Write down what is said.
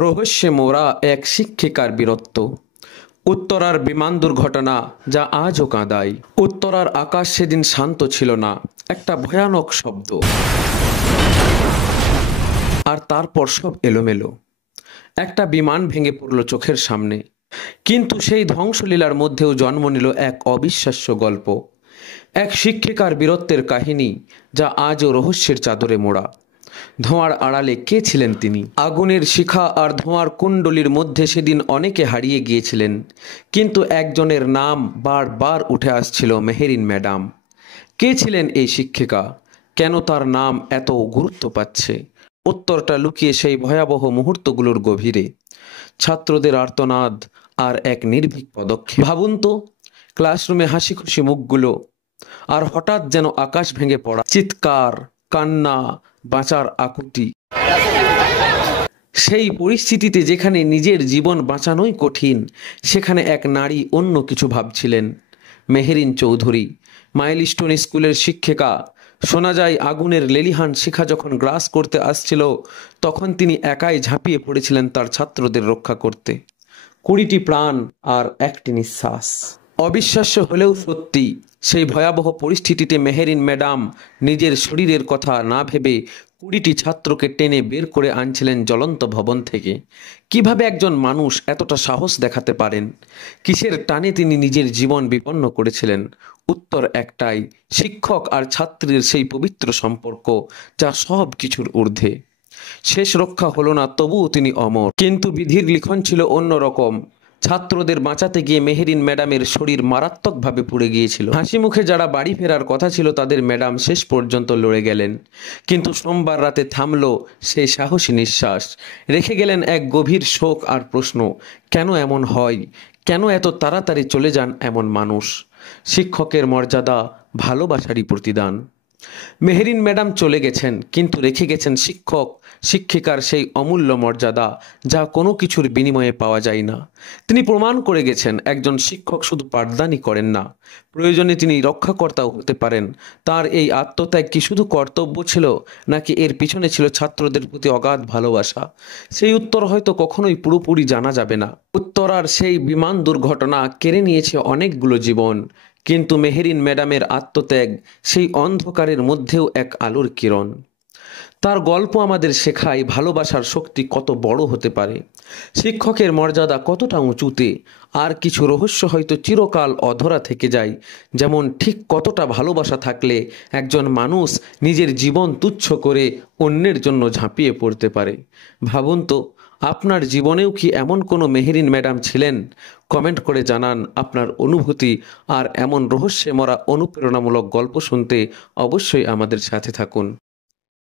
রহস্যে মোড়া এক শিক্ষিকার বীরত্ব। উত্তরার বিমান দুর্ঘটনা যা আজও কাঁদায়। উত্তরার আকাশ সেদিন শান্ত ছিল না, একটা ভয়ানক শব্দ, আর তারপর সব এলোমেলো। একটা বিমান ভেঙে পড়ল চোখের সামনে, কিন্তু সেই ধ্বংসলীলার মধ্যেও জন্ম নিল এক অবিশ্বাস্য গল্প, এক শিক্ষিকার বীরত্বের কাহিনী যা আজও রহস্যের চাদরে মোড়া। ধোঁয়ার আড়ালে কে ছিলেন তিনি? আগুনের শিখা আর ধোঁয়ার কুণ্ডলীর মধ্যে সেদিন অনেকে হারিয়ে গিয়েছিলেন, কিন্তু একজনের নাম বারবার উঠে আসছিল, মেহেরিন ম্যাডাম। কে ছিলেন এই শিক্ষিকা? কেন তার নাম এত গুরুত্ব পাচ্ছে? উত্তরটা লুকিয়ে সেই ভয়াবহ মুহূর্তগুলোর গভীরে। ছাত্রদের আর্তনাদ আর এক নির্ভীক পদক্ষেপ। ভাবুন তো, ক্লাসরুমে হাসি খুশি মুখগুলো, আর হঠাৎ যেন আকাশ ভেঙে পড়া, চিৎকার, কান্না, বাঁচার আকুতি। সেই পরিস্থিতিতে যেখানে নিজের জীবন বাঁচানোই কঠিন, সেখানে এক নারী অন্য কিছু ভাবছিলেন। মেহেরিন চৌধুরী, মাইলস্টোন স্কুলের শিক্ষিকা। শোনা যায় আগুনের লেলিহান শিখা যখন গ্রাস করতে আসছিল, তখন তিনি একাই ঝাঁপিয়ে পড়েছিলেন তার ছাত্রদের রক্ষা করতে। 20টি প্রাণ আর একটি নিঃশ্বাস। অবিশ্বাস্য হলেও সত্যি, সেই ভয়াবহ পরিস্থিতিতে মেহেরিন ম্যাডাম নিজের শরীরের কথা না ভেবে 20টি ছাত্রকে টেনে বের করে আনছিলেন জ্বলন্ত ভবন থেকে। কিভাবে একজন মানুষ এতটা সাহস দেখাতে পারেন? কিসের টানে তিনি নিজের জীবন বিপন্ন করেছিলেন? উত্তর একটাই, শিক্ষক আর ছাত্রীর সেই পবিত্র সম্পর্ক যা সব কিছুর ঊর্ধ্বে। শেষ রক্ষা হলো না, তবুও তিনি অমর। কিন্তু বিধির লিখন ছিল অন্যরকম। ছাত্রদের বাঁচাতে গিয়ে মেহেরিন ম্যাডামের শরীর মারাত্মকভাবে পুড়ে গিয়েছিল। হাসি মুখে যারা বাড়ি ফেরার কথা ছিল, তাদের ম্যাডাম শেষ পর্যন্ত লড়ে গেলেন। কিন্তু সোমবার রাতে থামল সেই সাহসী নিঃশ্বাস। রেখে গেলেন এক গভীর শোক আর প্রশ্ন, কেন এমন হয়? কেন এত তাড়াতাড়ি চলে যান এমন মানুষ? শিক্ষকের মর্যাদা, ভালোবাসারই প্রতিদান। মেহেরিন ম্যাডাম চলে গেছেন, কিন্তু রেখে গেছেন শিক্ষক শিক্ষিকার সেই অমূল্য মর্যাদা, যা কোনো কিছুর বিনিময়ে পাওয়া যায় না। তিনি প্রমাণ করে গেছেন একজন শিক্ষক শুধু পাঠদানই করেন না, প্রয়োজনে তিনি রক্ষাকর্তাও হতে পারেন। তার এই আত্মত্যাগ কি শুধু কর্তব্য ছিল, নাকি এর পিছনে ছিল ছাত্রদের প্রতি অগাধ ভালোবাসা? সেই উত্তর হয়তো কখনোই পুরোপুরি জানা যাবে না। উত্তরার সেই বিমান দুর্ঘটনা কেড়ে নিয়েছে অনেকগুলো জীবন, কিন্তু মেহেরিন ম্যাডামের আত্মত্যাগ সেই অন্ধকারের মধ্যেও এক আলোর কিরণ। তার গল্প আমাদের শেখায় ভালোবাসার শক্তি কত বড় হতে পারে, শিক্ষকের মর্যাদা কতটা উঁচুতে, আর কিছু রহস্য হয়তো চিরকাল অধরা থেকে যায়। যেমন ঠিক কতটা ভালোবাসা থাকলে একজন মানুষ নিজের জীবন তুচ্ছ করে অন্যের জন্য ঝাঁপিয়ে পড়তে পারে। ভাবুন তো, আপনার জীবনেও কি এমন কোনো মেহেরিন ম্যাডাম ছিলেন? কমেন্ট করে জানান আপনার অনুভূতি, আর এমন রহস্যে মরা অনুপ্রেরণামূলক গল্প শুনতে অবশ্যই আমাদের সাথে থাকুন।